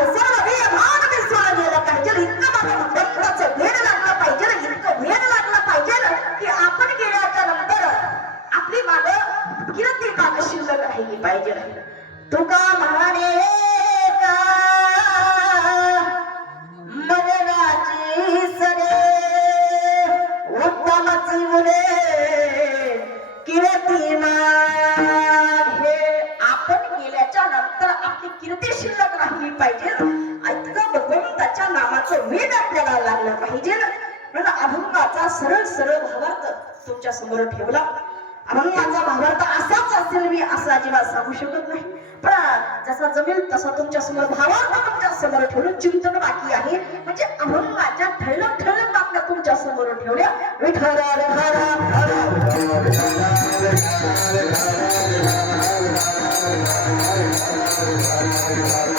माझं सर्व विभाग मी सोडून गेलं पाहिजे. इतकं मला भक्ताचं वेळ लागलं पाहिजे, इतकं वेळ लागलं पाहिजे की आपण गेल्याच्या नंतर आपली मागं कीर्ती मागं शिल्लक राहिली पाहिजे. तुका म्हणाले का मरणाची सरे उत्तमची मुले कीर्तिमान. हे आपण गेल्याच्या नंतर आपली कीर्ती शिल्लक राहिली पाहिजे. इतकं भगवंताच्या नामाचं वेद आपल्याला लागलं पाहिजे. म्हणून अभंगाचा सरळ सरळ भावार्थ तुमच्या समोर ठेवला. अभंगाचा भावार्थ असाच असेल मी असं अजिबात सांगू शकत नाही, पण जसा जमेल तसा तुमच्या समोर भावार्थ तुमच्या समोर ठेवलं. चिंतन बाकी आहे म्हणजे अभंगाच्या ठळक ठळक बातम्या तुमच्या समोर ठेवल्या. विठ्ठल Hare